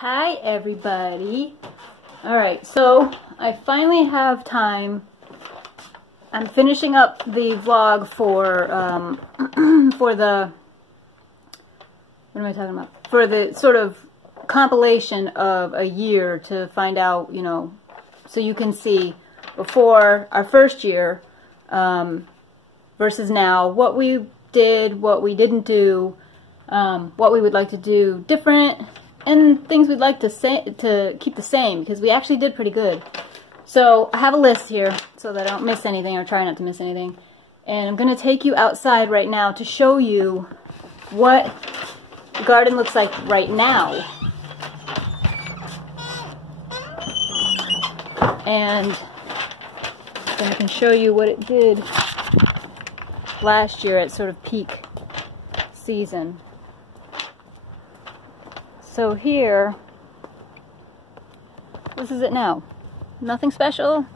Hi everybody. Alright, so I finally have time. I'm finishing up the vlog for the, what am I talking about? For the sort of compilation of a year to find out, you know, so you can see before our first year versus now, what we did, what we didn't do, what we would like to do different, and things we'd like to keep the same, because we actually did pretty good. So I have a list here so that I don't miss anything, or try not to miss anything. And I'm going to take you outside right now to show you what the garden looks like right now. And then I can show you what it did last year at sort of peak season. So here, this is it now. Nothing special,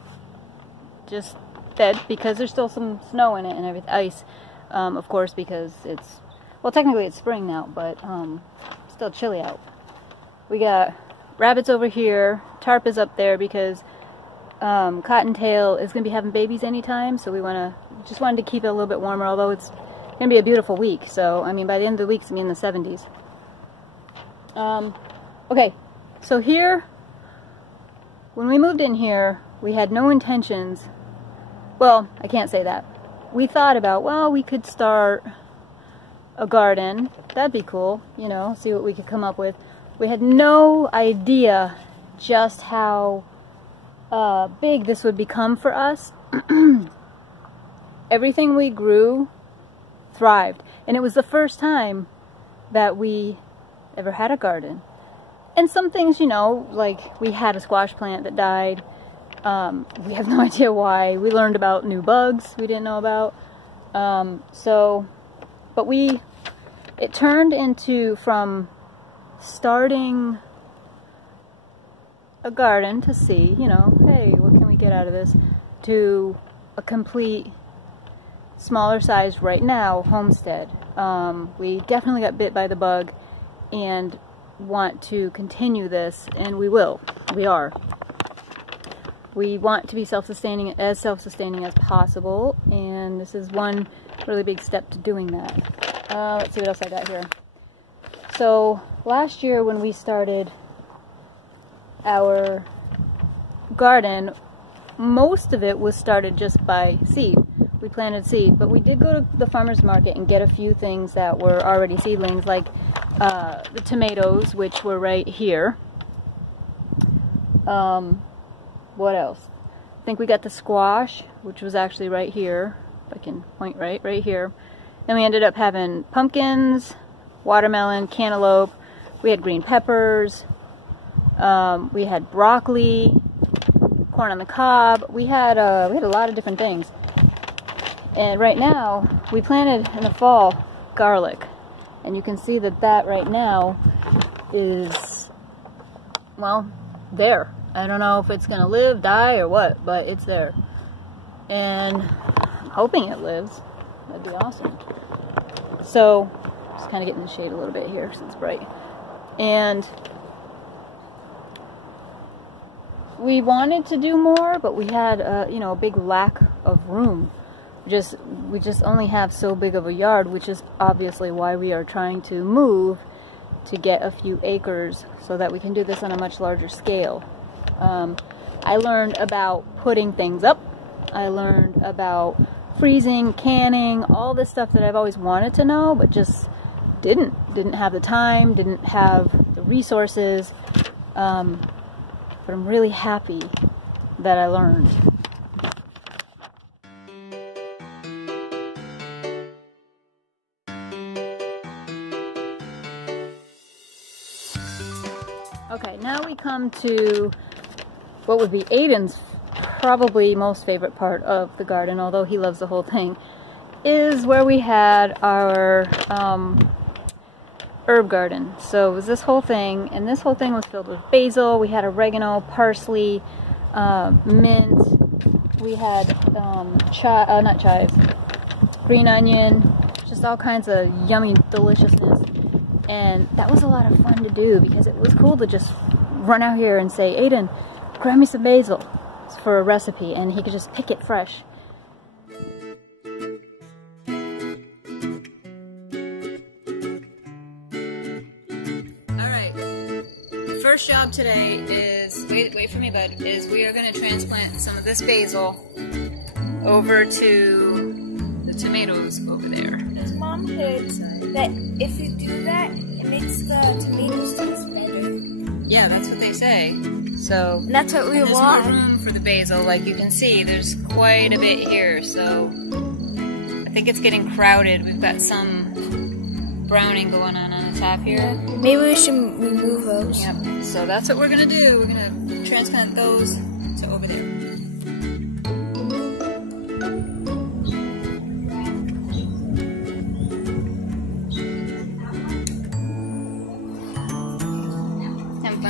just dead, because there's still some snow in it and everything, ice, of course, because it's, well, technically it's spring now, but still chilly out. We got rabbits over here, tarp is up there because Cottontail is going to be having babies anytime, so we just wanted to keep it a little bit warmer, although it's going to be a beautiful week, so, I mean, by the end of the week, it's going to be in the 70s. Okay, so here, when we moved in here, we had no intentions, well, I can't say that. We thought about, well, we could start a garden, that'd be cool, you know, see what we could come up with. We had no idea just how big this would become for us. Everything we grew thrived, and it was the first time that we ever had a garden. And some things, you know, like we had a squash plant that died. We have no idea why. We learned about new bugs we didn't know about. But it turned into, from starting a garden to see, you know, hey, what can we get out of this, to a complete smaller size right now homestead. We definitely got bit by the bug and want to continue this, and we will. We are. We want to be self-sustaining as possible, and this is one really big step to doing that. Let's see what else I got here. So last year when we started our garden, most of it was started just by seed. We planted seed, but we did go to the farmer's market and get a few things that were already seedlings, like the tomatoes, which were right here. What else? I think we got the squash, which was actually right here. If I can point right here. Then we ended up having pumpkins, watermelon, cantaloupe. We had green peppers. We had broccoli, corn on the cob. We had a lot of different things. And right now, we planted in the fall garlic. And you can see that right now is, well, there. I don't know if it's going to live, die, or what, but it's there. And I'm hoping it lives. That'd be awesome. So, just kind of getting in the shade a little bit here since it's bright. And we wanted to do more, but we had, you know, a big lack of room. We just only have so big of a yard, which is obviously why we are trying to move to get a few acres so that we can do this on a much larger scale. I learned about putting things up. I learned about freezing, canning, all this stuff that I've always wanted to know, but just didn't have the time, didn't have the resources. But I'm really happy that I learned. Okay, now we come to what would be Ayden's probably most favorite part of the garden, although he loves the whole thing, is where we had our herb garden. So it was this whole thing, and this whole thing was filled with basil. We had oregano, parsley, mint. We had not chives, green onion, just all kinds of yummy deliciousness. And that was a lot of fun to do because it was cool to just run out here and say, Ayden, grab me some basil for a recipe, and he could just pick it fresh. Alright, first job today is, wait for me bud, is we are going to transplant some of this basil over to the tomatoes over there. Because Mom heard that if you do that, it makes the tomatoes taste better. Yeah, that's what they say. So and that's what we there's want. There's more room for the basil, like you can see. There's quite a bit here, so I think it's getting crowded. We've got some browning going on the top here. Maybe we should remove those. Yep. So that's what we're gonna do. We're gonna transplant those to over there.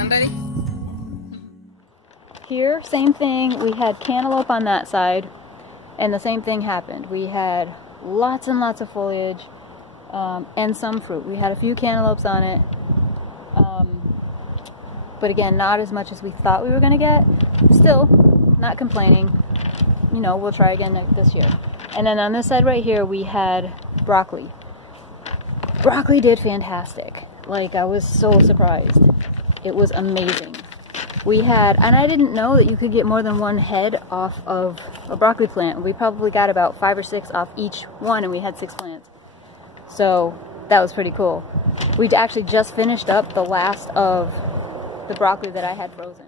Buddy. Here, same thing. We had cantaloupe on that side, and the same thing happened. We had lots and lots of foliage and some fruit. We had a few cantaloupes on it, but again, not as much as we thought we were going to get. Still, not complaining. You know, we'll try again this year. And then on this side right here, we had broccoli. Broccoli did fantastic. Like, I was so surprised. It was amazing. We had, and I didn't know that you could get more than one head off of a broccoli plant. We probably got about 5 or 6 off each one, and we had 6 plants. So that was pretty cool. We actually just finished up the last of the broccoli that I had frozen.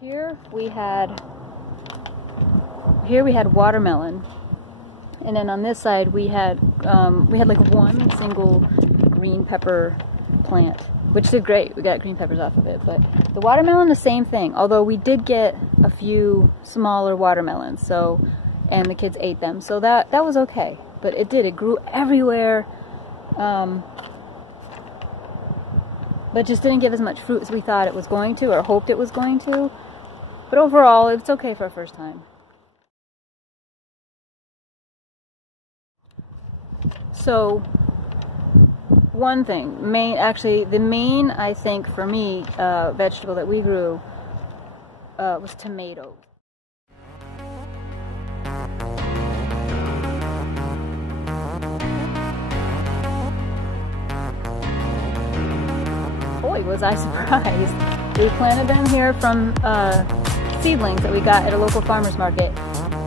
Here we had watermelon. And then on this side we had like one single green pepper plant, which did great. We got green peppers off of it. But the watermelon, the same thing. Although we did get a few smaller watermelons, so, and the kids ate them, so that was okay. But it grew everywhere, but just didn't give as much fruit as we thought it was going to, or hoped it was going to. But overall, it's okay for a first time. So, one thing, the main, I think, for me, vegetable that we grew was tomatoes. Boy, was I surprised. We planted them here from seedlings that we got at a local farmer's market,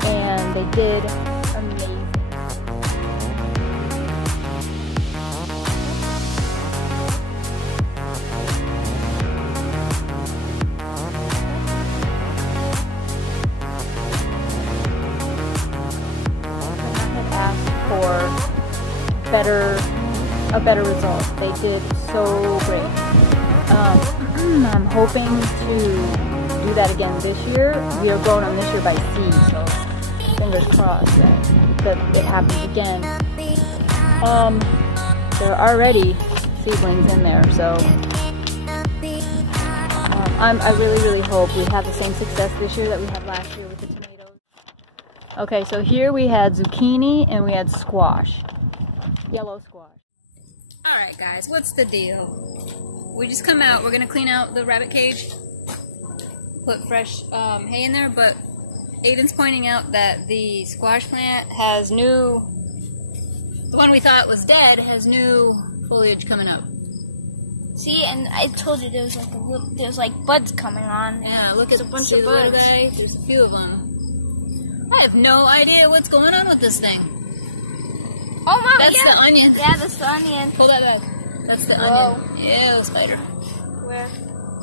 and they did amazing. A better result. They did so great. I'm hoping to do that again this year. We are growing them this year by seed, so fingers crossed that it happens again. There are already seedlings in there, so I really hope we have the same success this year that we had last year with the tomatoes. Okay, so here we had zucchini and we had squash. Yellow squash. Alright guys, what's the deal? We just come out, we're gonna clean out the rabbit cage, put fresh hay in there, but Ayden's pointing out that the squash plant has the one we thought was dead has new foliage coming up. See, and I told you there's like buds coming on. Yeah, look at a bunch of buds. Guy. There's a few of them. I have no idea what's going on with this thing. Oh, Mom, that's the onion. Yeah, that's the onion. Pull that back. That's the onion. Ew, spider. Where?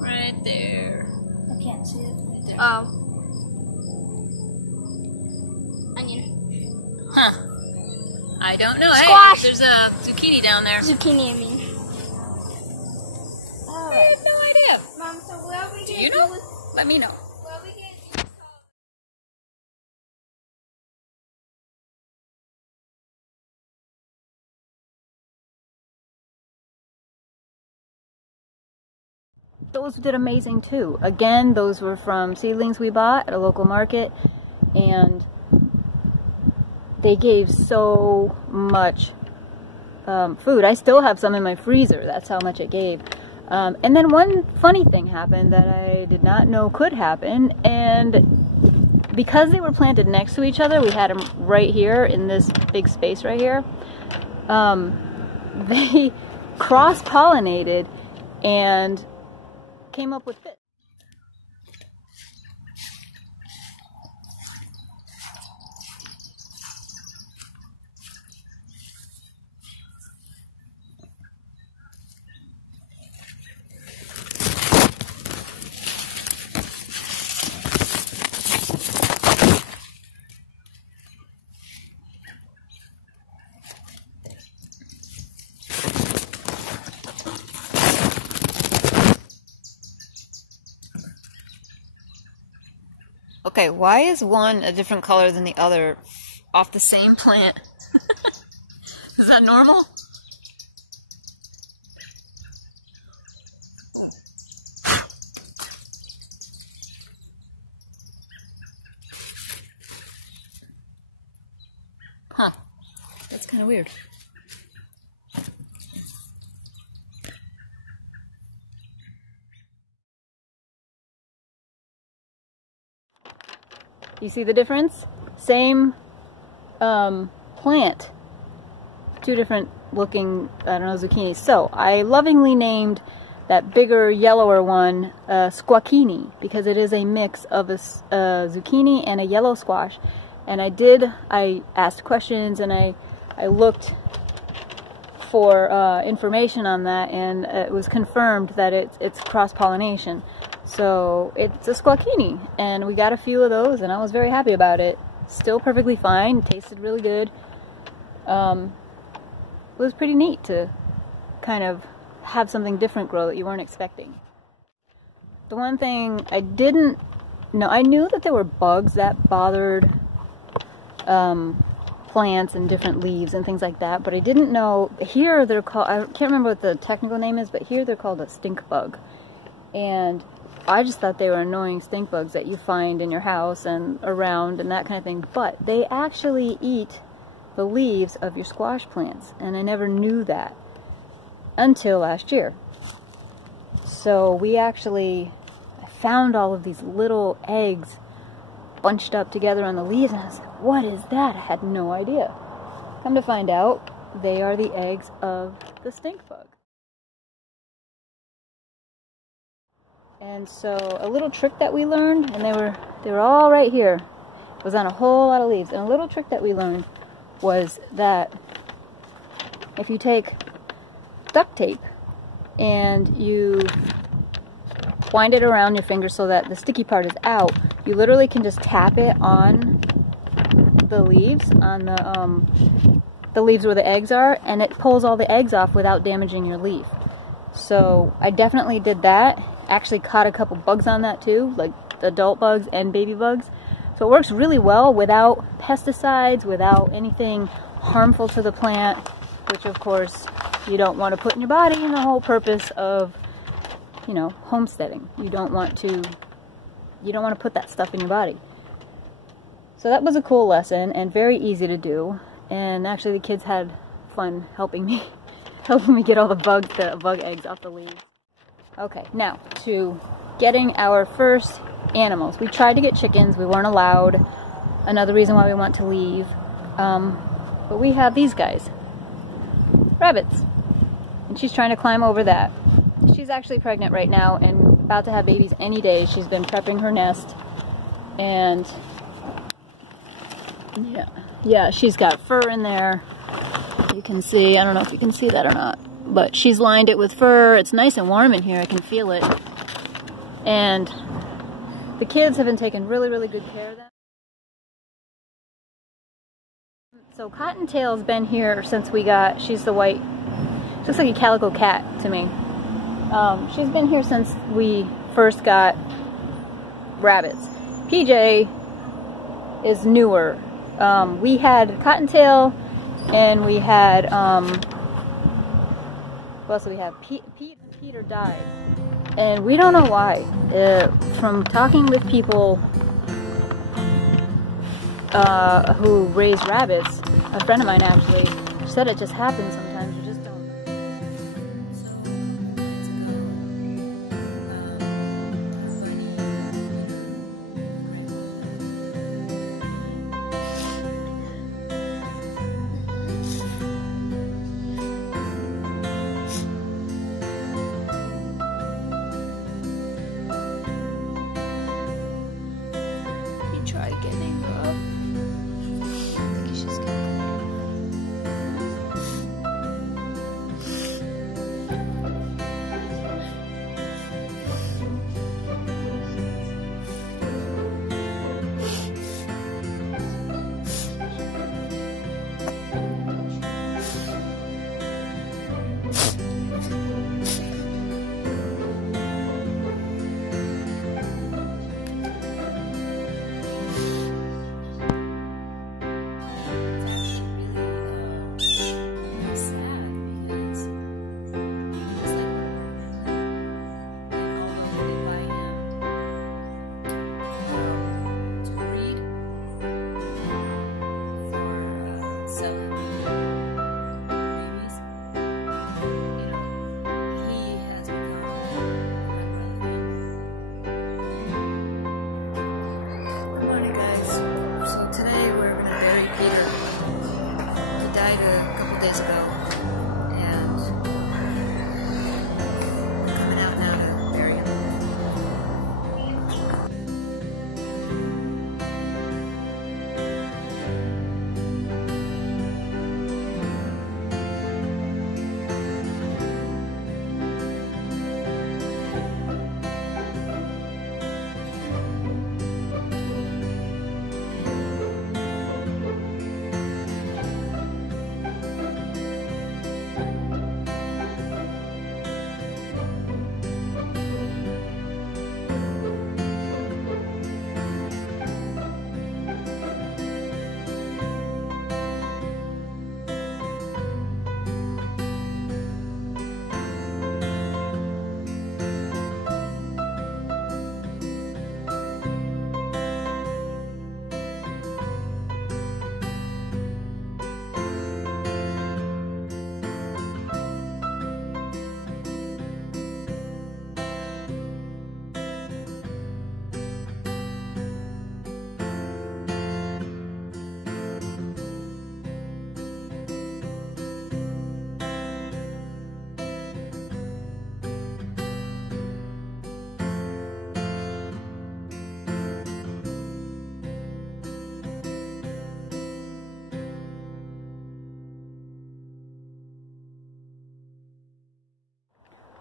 Right there. I can't see it. Right there. Oh. Onion. Huh. I don't know. Squash! Hey, there's a zucchini down there. Zucchini, I mean. I have no idea. Mom, so what are we Do gonna you know? do with, Let me know. what are we gonna do? Those did amazing too. Again, those were from seedlings we bought at a local market, and they gave so much food. I still have some in my freezer. That's how much it gave. And then one funny thing happened that I did not know could happen, and because they were planted next to each other, we had them right here in this big space right here, they cross-pollinated and came up with this. Okay, why is one a different color than the other off the same plant? Is that normal? Huh. That's kind of weird. You see the difference? Same plant. Two different looking, I don't know, zucchini. So I lovingly named that bigger, yellower one squacchini, because it is a mix of a zucchini and a yellow squash. And I asked questions, and I looked for information on that, and it was confirmed that it's cross-pollination. So it's a squacchini, and we got a few of those, and I was very happy about it. Still perfectly fine, tasted really good. It was pretty neat to kind of have something different grow that you weren't expecting. The one thing I didn't know, I knew that there were bugs that bothered plants and different leaves and things like that, but I didn't know, here they're called, I can't remember what the technical name is, but here they're called a stink bug. And I just thought they were annoying stink bugs that you find in your house and around and that kind of thing, but they actually eat the leaves of your squash plants, and I never knew that until last year. So we actually found all of these little eggs bunched up together on the leaves, and I was like, what is that? I had no idea. Come to find out, they are the eggs of the stink bug. And so a little trick that we learned, and they were all right here. It was on a whole lot of leaves. And a little trick that we learned was that if you take duct tape and you wind it around your finger so that the sticky part is out, you literally can just tap it on the leaves, on the leaves where the eggs are, and it pulls all the eggs off without damaging your leaf. So I definitely did that. Actually caught a couple bugs on that too, like adult bugs and baby bugs. So it works really well without pesticides, without anything harmful to the plant, which of course you don't want to put in your body, and the whole purpose of, you know, homesteading. You don't want to put that stuff in your body. So that was a cool lesson and very easy to do, and actually the kids had fun helping me get all the bug eggs off the leaves. Okay, now to getting our first animals. We tried to get chickens, we weren't allowed. Another reason why we want to leave. But we have these guys, rabbits, and she's trying to climb over that. She's actually pregnant right now and about to have babies any day. She's been prepping her nest, and yeah, she's got fur in there. You can see, I don't know if you can see that or not, but she's lined it with fur. It's nice and warm in here, I can feel it. And the kids have been taking really, really good care of them. So Cottontail's been here since we got, she's the white, she looks like a calico cat to me. She's been here since we first got rabbits. PJ is newer. We had Cottontail, and we had, what else do we have? Peter died. And we don't know why. From talking with people who raised rabbits, a friend of mine actually, she said it just happens sometimes, you just don't. Try getting her up. I think she's good. Days ago, and we're coming out now to bury him.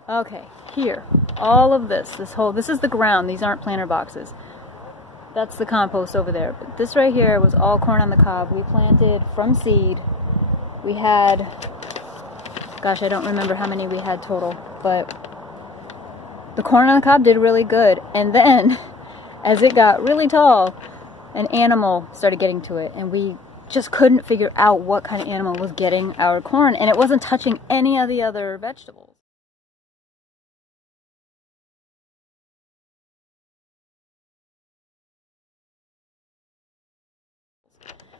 Okay, here, all of this is the ground. These aren't planter boxes. That's the compost over there. But this right here was all corn on the cob. We planted from seed. We had, gosh, I don't remember how many we had total, but the corn on the cob did really good. And then, as it got really tall, an animal started getting to it, and we just couldn't figure out what kind of animal was getting our corn, and it wasn't touching any of the other vegetables.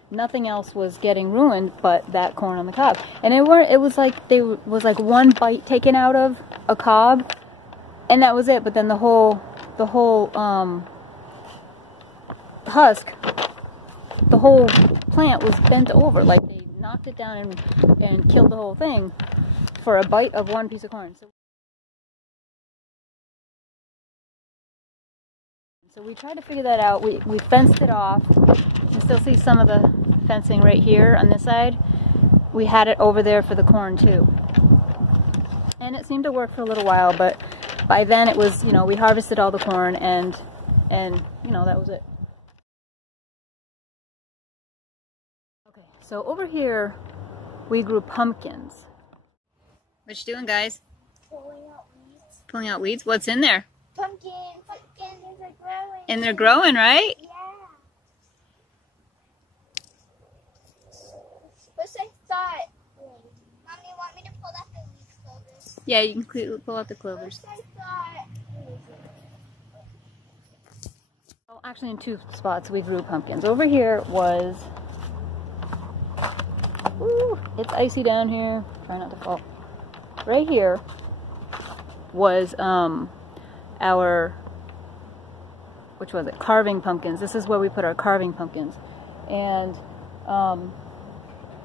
Nothing else was getting ruined but that corn on the cob. And it was like one bite taken out of a cob, and that was it. But then the whole husk, the whole plant was bent over. Like they knocked it down and killed the whole thing for a bite of one piece of corn. So we tried to figure that out. We fenced it off. You can still see some of the fencing right here on this side. We had it over there for the corn too. And it seemed to work for a little while, but by then it was, we harvested all the corn and that was it. Okay, so over here we grew pumpkins. What you doing, guys? Pulling out weeds. Pulling out weeds? What's in there? Pumpkins are growing. And they're growing, right? Yeah. What's I thought? Mommy, you want me to pull out the leaf clovers? Yeah, you can pull out the clovers. What's I thought? Actually, in two spots we grew pumpkins. Over here was, ooh, it's icy down here. Try not to fall. Right here was our, which was it? Carving pumpkins. This is where we put our carving pumpkins, and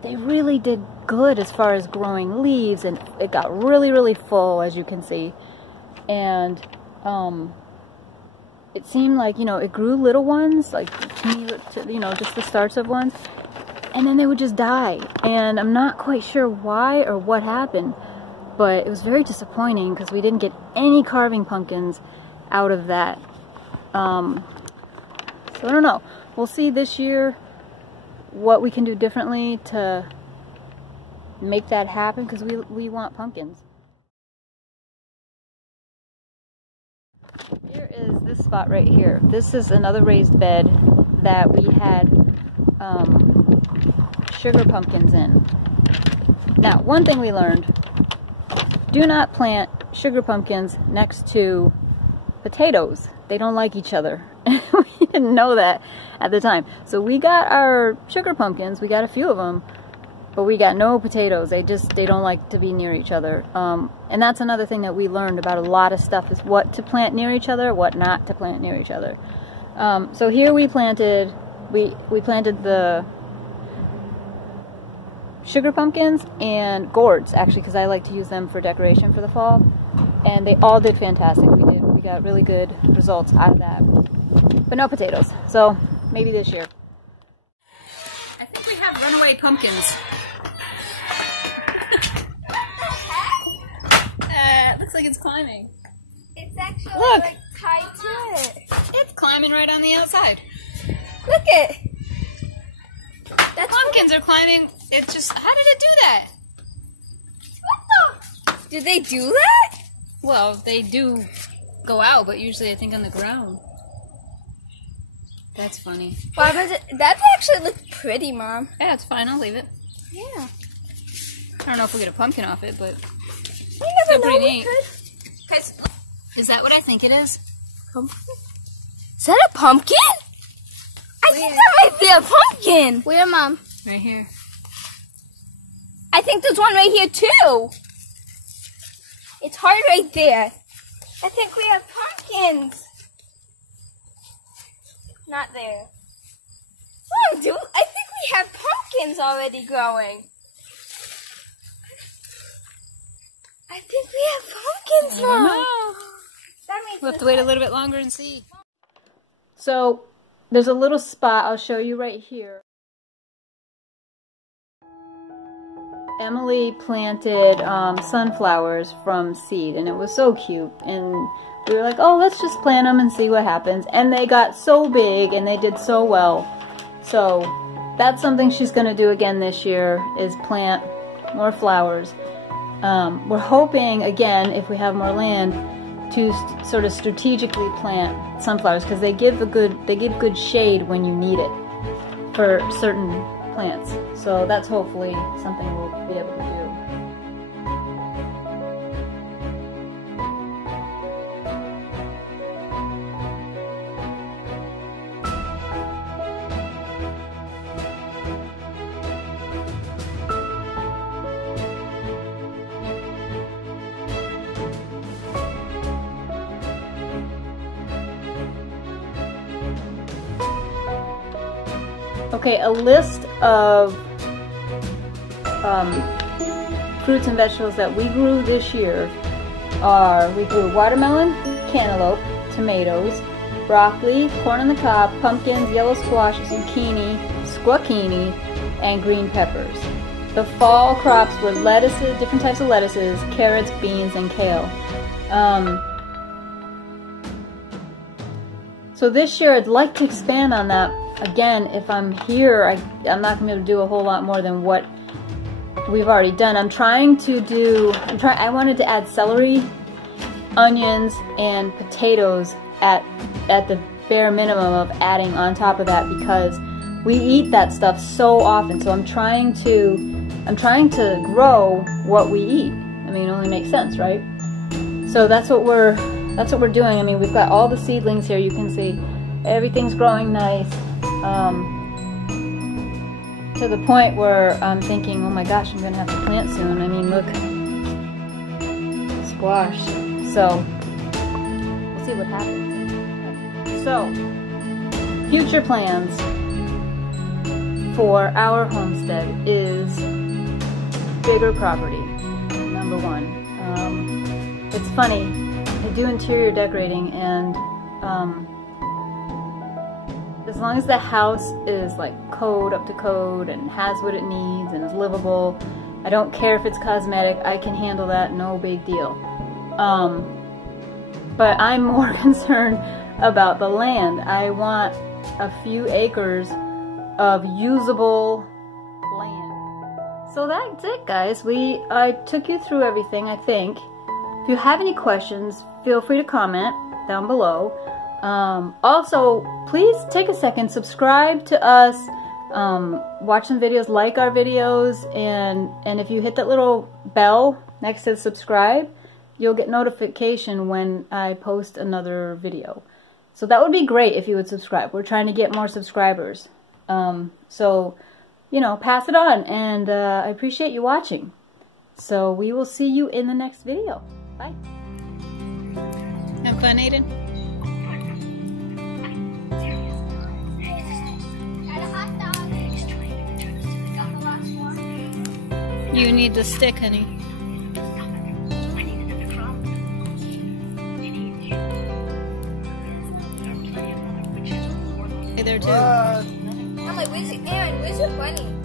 they really did good as far as growing leaves, and it got really full, as you can see, and it seemed like, you know, it grew little ones, like teeny, you know, just the starts of ones, and then they would just die, and I'm not quite sure why or what happened, but it was very disappointing because we didn't get any carving pumpkins out of that. So I don't know. We'll see this year what we can do differently to make that happen, because we want pumpkins. Here is this spot right here. This is another raised bed that we had sugar pumpkins in. Now, one thing we learned: do not plant sugar pumpkins next to potatoes. They don't like each other. We didn't know that at the time. So we got our sugar pumpkins, we got a few of them, but we got no potatoes. They don't like to be near each other. And that's another thing that we learned about a lot of stuff, is what to plant near each other, what not to plant near each other. So here we planted, we planted the sugar pumpkins and gourds, actually, because I like to use them for decoration for the fall, and they all did fantastic. We got really good results out of that, but no potatoes, so maybe this year. I think we have runaway pumpkins. Looks like it's climbing. It's actually Look, like tied to it. it's climbing right on the outside. Look it. That's Pumpkins are climbing. It's just, how did it do that? what the? Did they do that? Well, they do go out, but usually I think on the ground. That's funny. Wow, that actually looks pretty, Mom. Yeah, it's fine. I'll leave it. Yeah. I don't know if we'll get a pumpkin off it, but We never still know. pretty We neat. could. Is that what I think it is? Pumpkin? Is that a pumpkin? I think that might be a pumpkin. Where, Mom? Right here. I think there's one right here too. It's hard right there. I think we have pumpkins. Not there. Oh, dude, I think we have pumpkins already growing. I think we have pumpkins, Mom. That makes We'll have to sense. wait a little bit longer and see. So, there's a little spot I'll show you right here. Emily planted sunflowers from seed, and it was so cute, and we were like, oh, let's just plant them and see what happens, and they got so big and they did so well. So that's something she's going to do again this year, is plant more flowers. We're hoping, again, if we have more land, to sort of strategically plant sunflowers, because they give good shade when you need it for certain plants. So that's hopefully something we'll be able to do. Okay, a list of fruits and vegetables that we grew this year are: we grew watermelon, cantaloupe, tomatoes, broccoli, corn on the cob, pumpkins, yellow squash, zucchini, squawkini, and green peppers. The fall crops were lettuces, different types of lettuces, carrots, beans, and kale. So this year I'd like to expand on that. Again, if I'm here, I'm not going to be able to do a whole lot more than what we've already done. I wanted to add celery, onions, and potatoes at the bare minimum of adding on top of that, because we eat that stuff so often. So I'm trying to grow what we eat. I mean, it only makes sense, right? So that's what we're doing. I mean, we've got all the seedlings here, you can see. Everything's growing nice. To the point where I'm thinking, oh my gosh, I'm gonna have to plant soon. I mean, look, squash. So we'll see what happens. So, future plans for our homestead is bigger property, number one. It's funny, I do interior decorating, and as long as the house is like up to code and has what it needs and is livable, I don't care if it's cosmetic, I can handle that, no big deal. But I'm more concerned about the land. I want a few acres of usable land. So that's it, guys. I took you through everything, I think. If you have any questions, feel free to comment down below. Also, please take a second, subscribe to us, watch some videos, like our videos, and if you hit that little bell next to subscribe, you'll get notification when I post another video. So that would be great if you would subscribe. We're trying to get more subscribers. So, you know, pass it on, and I appreciate you watching. So we will see you in the next video. Bye. Have fun, Ayden. You need the stick, honey. Hey there too. I'm like, where's it? Aaron, where's your bunny?